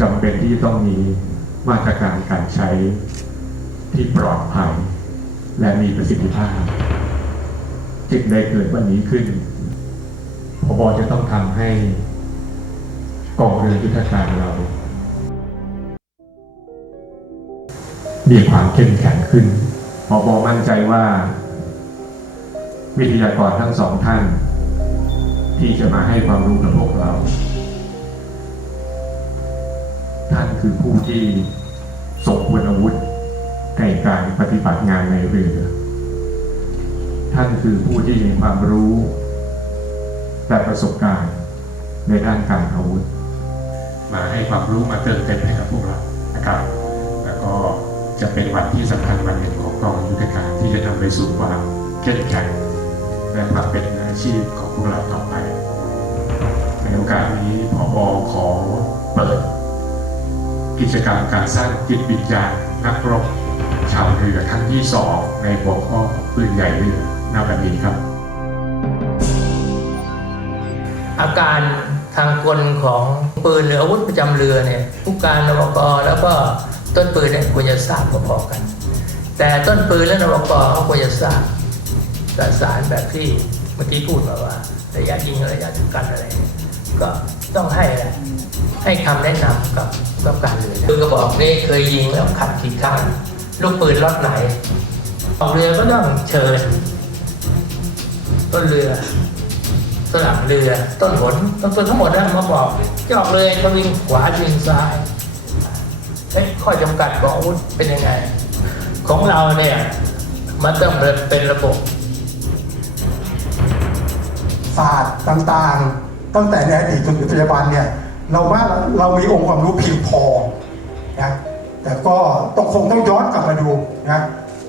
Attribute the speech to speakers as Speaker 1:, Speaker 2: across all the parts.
Speaker 1: จำเป็นที่ต้องมีมาตรการการใช้ที่ปลอดภัย และมีประสิทธิภาพจึงได้เกิดวันนี้ขึ้นพบจะต้องทำให้กองเรือยุทธการเรา มีความเข้มแข็งขึ้นพบมั่นใจว่า วิทยากรทั้งสองท่าน ที่จะมาให้ความรู้กับพวกเรา ท่านคือผู้ที่สมควรอาวุธในการปฏิบัติงานในเรือ ท่านคือผู้ที่มีความรู้ และประสบการณ์ในด้านการอาวุธ มาให้ความรู้มาเติมเต็มให้กับพวกเรานะครับ แล้วก็จะเป็นวันที่สำคัญวันหนึ่งของกองยุทธการที่จะนำไปสู่ความเข้มแข็งและความเป็นออาชีพของพวกเราต่อไป ในโอกาสนี้พอขอเปิด กิจกรรมการสร้างจิตวิญญาณนักรบชาวเรือครั้งที่สองในหัวข้อปืนใหญ่เรือนาบบนี้ครับ
Speaker 2: อาการทางกลของปืนหรืออาวุธประจำเรือเนี่ยผู้การนวกแล้วก็ต้นปืนเนี่ยควรจะทราบพอๆกัน แต่ต้นปืนและนวกเขาควรจะทราบประสานแบบที่เมื่อกี้พูดมาว่าระยะยิงระยะกันอะไร ก็ต้องให้แหละ ให้คำแนะนำกับกับการเรือปืนกระบอกนี้เคยยิงแล้วขัดกี่ครั้งลูกปืนล็อตไหนออกเรือก็ต้องเชิญ ต้นเรือสลับเรือ ต้นหนต้นต้นทั้งหมดนะมาบอกจะออกเลยจะวิ่งขวาวิ่งซ้ายเฮ้ยข้อจำกัดของอาวุธเป็นยังไง ของเราเนี่ยมันต้องเป็นระบบ
Speaker 3: ศาสตร์ต่างๆ ตั้งแต่ในอดีตจนถึงปัจจุบันเนี่ย เราว่าเรามีองค์ความรู้เพียงพอนะแต่ก็ต้องคงต้องย้อนกลับมาดูนะ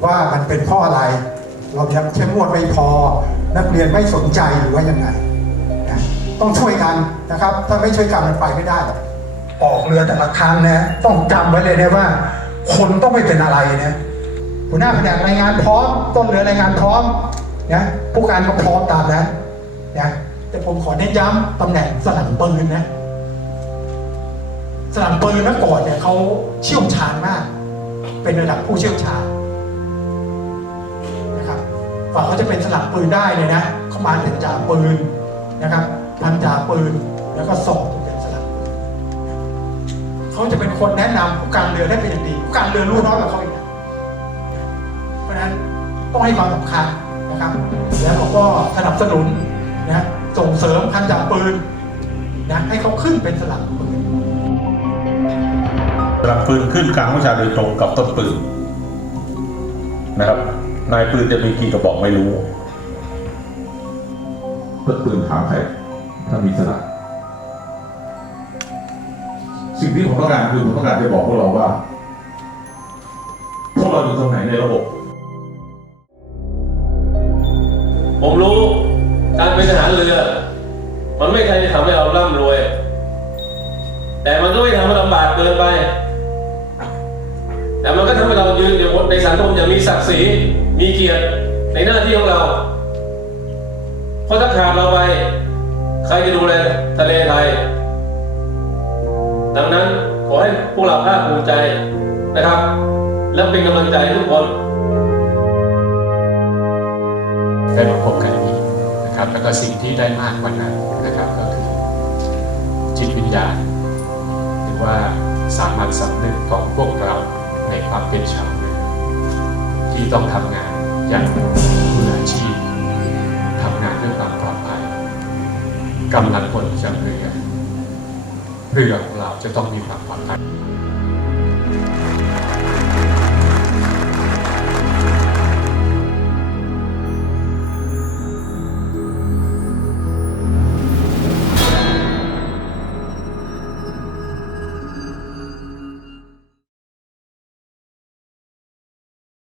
Speaker 3: ว่ามันเป็นเพราะอะไร เรายังเข้มงวดไม่พอ นักเรียนไม่สนใจหรือว่ายังไงนะต้องช่วยกันนะครับ ถ้าไม่ช่วยกันมันไปไม่ได้ออกเรือแต่ละครั้งนะต้องจำไว้เลยนะว่า คนต้องไม่เป็นอะไรนะหัวหน้าแผนกรายงานพร้อม ต้นเรือรายงานพร้อมนะผู้การก็พร้อมตามนั้นะแต่ผมขอเน้นย้ำตำแหน่งสลับปืนนะ สลับปืนเมื่อก่อนเนี่ยเขาเชี่ยวชาญมาก เป็นระดับผู้เชี่ยวชาญนะครับกว่าเขาจะเป็นสลับปืนได้เนี่ยนะเขามาเป็นจ่าปืนนะครับพันจ่าปืนแล้วก็ส่งเป็นสลับปืนเขาจะเป็นคนแนะนำผู้การเรือได้เป็นอย่างดีผู้การเรือรู้น้อยกว่าเขาอีกนะเพราะฉะนั้นต้องให้ความสำคัญนะครับ แล้วเขาก็สนับสนุนนะส่งเสริมพันจ่าปืนนะให้เขาขึ้นเป็นสลับปืน
Speaker 4: สลับปืนขึ้นกลางวิชาโดยตรงกับต้นปืนนะครับนายปืนจะมีกี่กระบอกไม่รู้
Speaker 1: ต้นปืนถามใครถ้ามีสลักสิ่งที่ผมต้องการคือผมต้องการจะบอกพวกเราว่าพวกเราอยู่ตรงไหนในระบบ
Speaker 5: ผมรู้การเป็นทหารเรือ มันไม่ใช่จะทำให้เราร่ำรวย แต่มันก็ไม่ทำให้ลำบากเกินไป เรายืนในสังคมอย่างมีศักดิ์ศรีมีเกียรติในหน้าที่ของเรา เพราะถ้าขาดเราไปใครจะดูแลทะเลไทย ดังนั้นขอให้พวกเราภาคภูมิใจนะครับ และเป็นกำลังใจทุกคน
Speaker 6: ได้มาพบกันอีกนะครับ แล้วก็สิ่งที่ได้มากกว่านั้นนะครับก็คือ จิตวิญญาณ หรือว่าสามัญสำนึกของพวกเราในความเป็นชาว ที่ต้องทำงานอย่างมืออาชีพทำงานด้วยความปลอดภัยกำลังคนจำเรือเรือของเราจะต้องมีความปลอดภัย